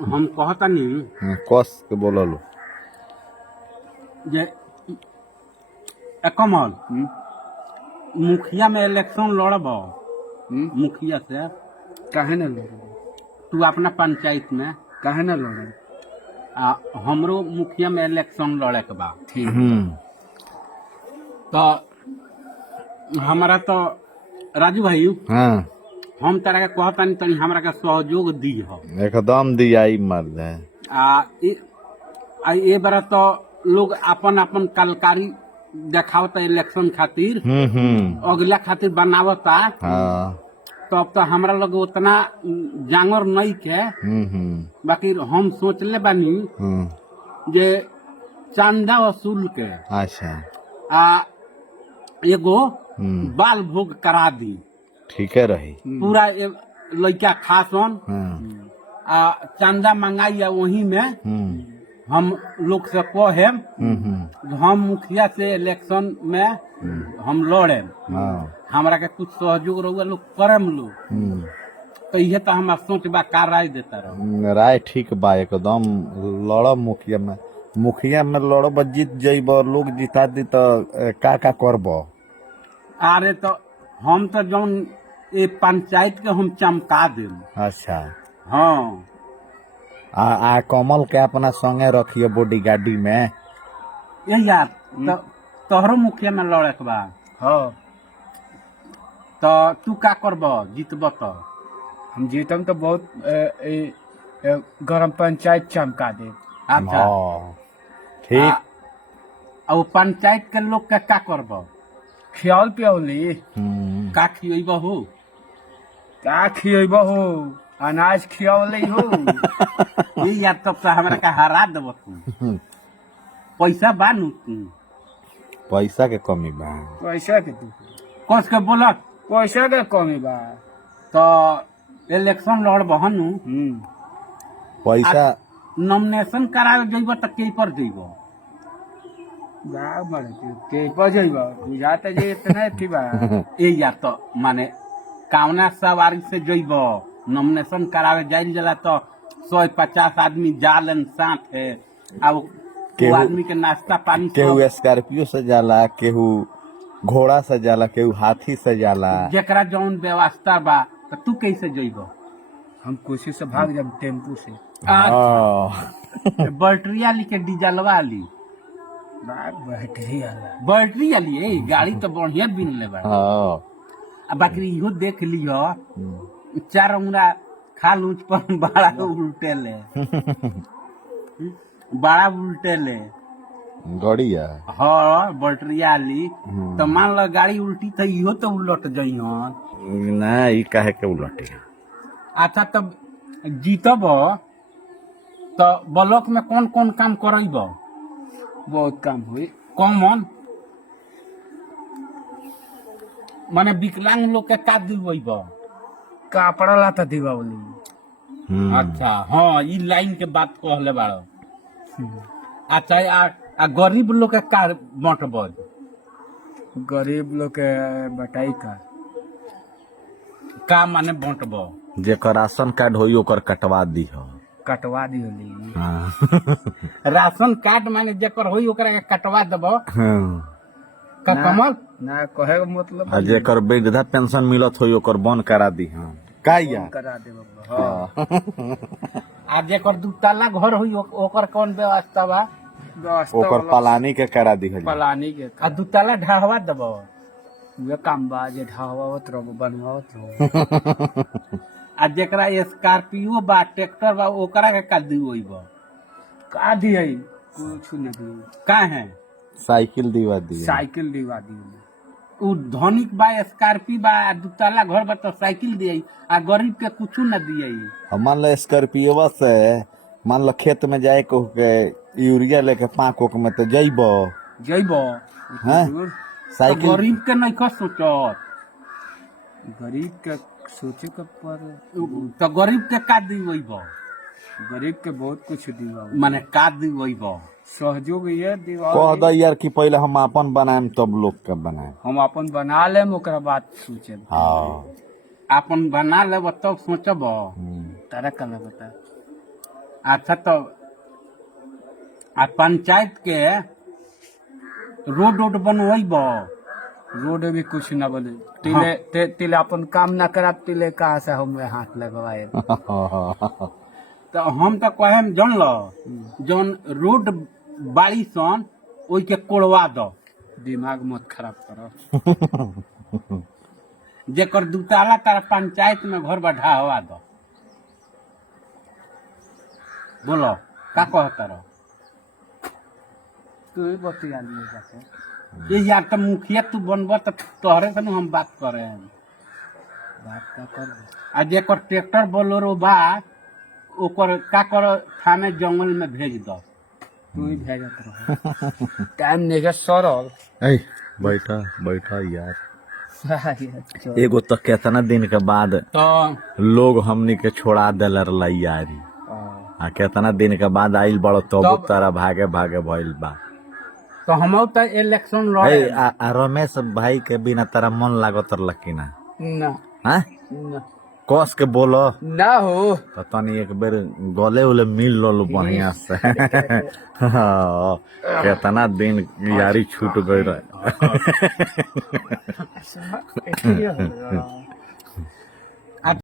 हम कहता नहीं कस के बोललो जे कमल मुखिया में इलेक्शन लड़ब मुखिया से काहे न लड़े? तू अपना पंचायत में काहे न लड़े? हमरो मुखिया में इलेक्शन लड़े के बा। ठीक तो हमारा तो राजू भाई हाँ हम तरह के कहता नहीं तनी हमरा के सहयोग दी हो एकदम दियाई मर्द है। ये बार तो लोग अपन अपन कलकारी देखावता इलेक्शन खातिर अगला खातिर बनावता। हाँ तब तो हमरा लोग उतना जांगर नहीं के बाकी हम सोचले बानी जे चंदा वसूल के अच्छा एगो बाल भोग करा दी। ठीक है रही। पूरा लड़का खासन चंदा मंगाई वही में हम लोग से कहे हम मुखिया से इलेक्शन में हम लड़े हमरा के कुछ सहयोग रहुआ लोग करम लोग तो ये तो हमारा सोच बा का राय देता रहो। राय ठीक बा एकदम लड़ मुखिया में लड़ब जीत जाइब लोग जिता दी तो का करब। अरे तो हम तो जौन ये पंचायत के हम चमका देम। अच्छा हाँ आ कमल के अपना संगे रखिए बॉडी गाड़ी में। ये यार तो तोहरो मुखिया में लड़े के बा। हाँ तो तू का करब जीतब तो? हम जीतम तो बहुत गरम पंचायत चमका दे। अच्छा ठीक और वो पंचायत के लोग के का करब? खियाल पियौली का खियब हो? का खियब हो? अनाज खियौली हो। ये यार तब तो हमरा का हरा देब तू। पैसा बा नु पैसा के कमी बा। पैसा के तू कस के बोलत पैसा के कमी बा तो इलेक्शन लड़ब हनु पैसा नॉमिनेशन करावे जइब त के पर जइब? के पर जइब बुझाता जे इतना थी बा। ए या तो माने कावना सवारी से जइब नॉमिनेशन करावे जाइल जला तो 150 आदमी जालन साथ है अब वो आदमी के नाश्ता पानी केहू स्कॉर्पियो से जाला केहू घोड़ा से जाला केहू हाथी से जाला जेकरा जौन व्यवस्था बा तो तू कैसे जइब? हम कोशिश से भाग जाब टेम्पू से। बैटरी वाली के डीजलवा वाली? बैटरी वाली गाड़ी तो बढ़िया बिन ले बा। बाकी इहो देख लियो 4 उंगरा खाल ऊंच पर बड़ा उल्टे ले बड़ा उल्टे ले गड़िया। हाँ बैटरी वाली तो मान लो गाड़ी उल्टी तो इहो तो उलट जइहन ना ई काहे के उलटे। अच्छा तब जीतब तो ब्लॉक में कौन कौन काम करब? बहुत काम हुई। कॉमन माने विकलांग लोग के का दिवब? कपड़ा लाता दीपावली। अच्छा हाँ ई लाइन के बात कहले बाड़ो। अच्छा आ गरीब लोग के का बांटब? गरीब लोग के बटाई का माने बांटब? जेकर राशन कार्ड होई ओकर कटवा दी हो। कटवा दियोली। राशन कार्ड माने जेकर होई ओकरा के कटवा देब का कमल? ना कहे का मतलब जेकर वृद्धा पेंशन मिलत होई ओकर बंद करा दी हम का यार करा देब। आ जेकर 2 ताला घर होई ओकर कौन व्यवस्था बा? ओकर पलानी के करा दी पलानी के आ 2 ताला ढाहवा देब? उहे काम बा जे ढावावत रहो बनवावत रहो। आ जेकरा स्कॉर्पियो बा ट्रैक्टर बा ओकरा के का दिवब? का दिए कुछ न दिए। का है साइकिल दिवा दी। साइकिल दिवा दिए। उ धनिक बा स्कॉर्पियो बा 2 ताला घर बा तो साइकिल दिए आ गरीब के कुछ न दिए। मान लो स्कॉर्पियो से मान लो खेत में जाए को के यूरिया लेके 5 ओक में तो जइब साइकिल। गरीब के नहीं का सोचत? गरीब के सोचे के पर तो गरीब के का दिवब? गरीब के बहुत कुछ दिवा माने का दिवब? सहयोग ये दिवा। कह द यार कि पहले हम अपन बनाएम तब लोग के बनाएम। हम अपन बना लेम ओकरा बाद सोचे। हाँ अपन बना लेब तब सोचब। तारा कला बता अच्छा तो आ पंचायत के रोड बनवेब रोड भी कुछ न बने तिले तिले अपन काम न करा तिले कहाँ से हम हाथ लगवाए। तो हम तो कहे जन लो जौन रोड बाड़ी सन ओई के कोड़वा दो, दिमाग मत खराब करो। जेकर दुताला तारा पंचायत में घर बढ़ा हवा दो। बोलो का कहता रहो? तू ही बतिया लिए जाके ये यार तो मुखिया तू बनब तो तोहरे से हम बात करे हैं। बात का कर। आ जेकर ट्रैक्टर बोलेरो बा ओकर का कर थाने जंगल में भेज दो। तू ही भेजत रहो। टाइम नहीं सरल। ए बैठा बैठा यार। एगो तो केतना दिन के बाद तो लोग हमनी के छोड़ा देले रला यारी, आ केतना दिन के बाद आइल बड़ो तो तारा भागे भागे भइल बा। तो हम तो इलेक्शन ए लड़े आ रमेश भाई के बिना तारा मन लागत रलकी ना? ना हाँ ना कस के बोलो ना हो तो तनी एक बेर गले उले मिल लो बढ़िया से। हाँ, केतना दिन यारी छूट गई रहे।